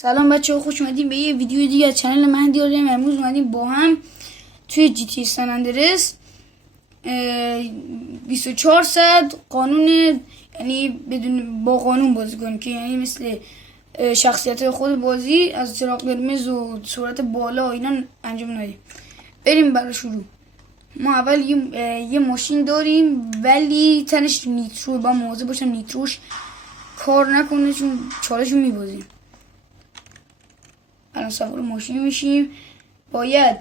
سلام بچه، خوش اومدیم به یه ویدیو دیگه از چنل مهدی عالم. امروز اومدیم با هم توی جی تی سن اندرس 24 ساعت قانون، یعنی بدون با قانون بازی کنیم که یعنی مثل شخصیت خود بازی از چراغ قرمز و صورت بالا اینا انجام ندیم. بریم برای شروع. ما اول یه ماشین داریم ولی تنش نیترو، با مواظب باشم نیتروش کار نکنه چون چالشو میبازیم. الان سوار ماشین میشیم. باید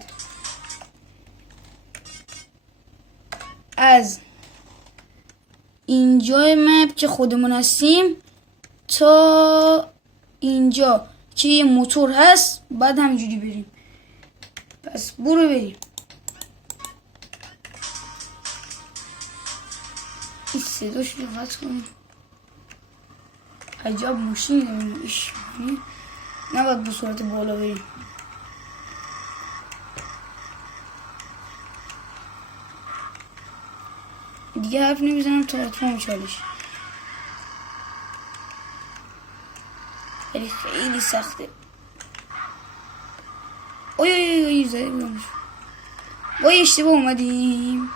از اینجا مپ که خودمون هستیم تا اینجا که یه موتور هست بعد همینجوری بریم. پس برو بریم. این صداش رو قطع کنیم. عجب ماشین داریم. نباید به صورت بالا بریم. دیگه حرف نمیزنم تا اتمام چالش. ولی خیلی سخته. اوی زده بودمش. وای اشتباه اومدیم.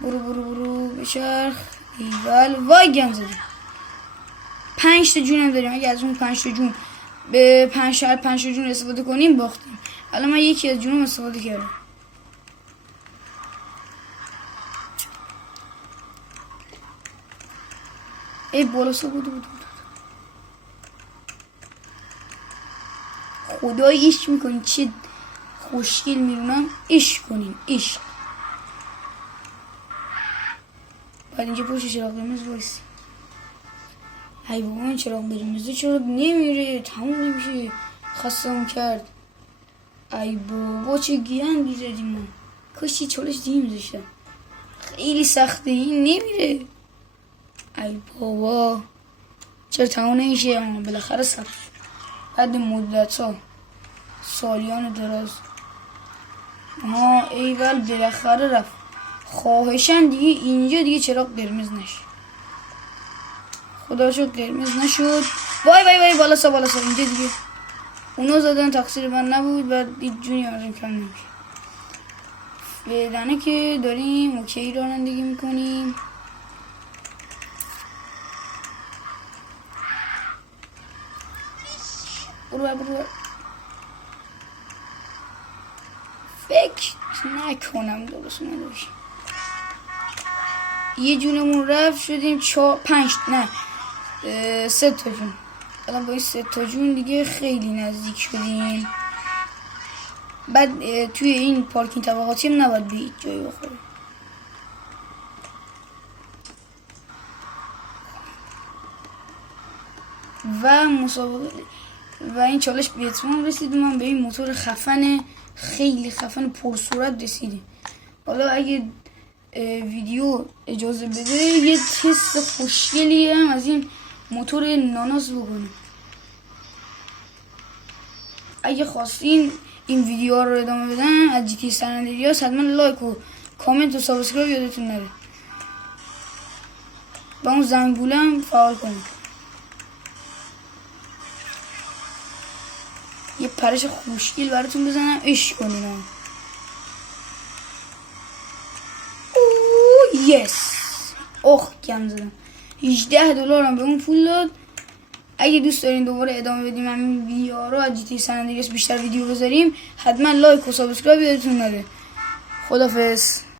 برو بشرخ. ایول وای گم زدیم. 5 تا جون هم داریم. اگه از اون 5 تا جون به 5 تا جون استفاده کنیم باختیم. الان من یکی از جونم استفاده کردم. ای بالا بود. خدای عشق میکنین چه خوشگل میرونم. عشق کنین عشق. بعد اینجا پشت چراغ قرمز وایسی. ای بابا این چراغ قرمز چرا نمیره؟ تموم نمیشه. خستم کرد. ای بابا چه گندی زدیم ما. کاش چالش دیگه میذاشتم. خیلی سخته این نمیره. ای بابا چرا تموم نمیشه؟ بالاخره سخت بعد مدت ها سالیان دراز. ایول بالاخره رفت. خواهشن دیگه اینجا دیگه چراغ قرمز نشه. خدا شکر قرمز نشد. وای بالا سا اینجا دیگه اونا زدن، تقصیر من نبود. و دید جونی ازم کم نمیشه. بدنه که داریم اوکی رانندگی میکنیم. برو فکر نکنم درست نداشت. یه جونمون رفت شدیم 3 تا جون. الان با این 3 تا جون دیگه خیلی نزدیک شدیم. بعد توی این پارکینگ طبقاتی هم نباید به هیچ جایی بخوره. و مسابقه و این چالش به اتمام رسید. من به این موتور خیلی خفن پرسرعت رسیدیم. حالا اگه ویدیو اجازه بده یه تست خوشگلی هم از این موتور ناناس بکنیم. اگه خواستین این ویدیو رو ادامه بدن از جی تی سن اندرس حتما لایک و کامنت و سابسکرایب یادتون نره. با اون زنگوله هم فعال کنید. یه پرش خوشگل براتون بزنم عشق کنین. یس گم زدم. $18 هم به اون پول داد. اگه دوست دارین دوباره ادامه بدیم همین ویدیوها رو از جی تی سن اندرس بیشتر ویدیو بذاریم حتما لایک و سابسکرایب یادتون نره. خدافظ.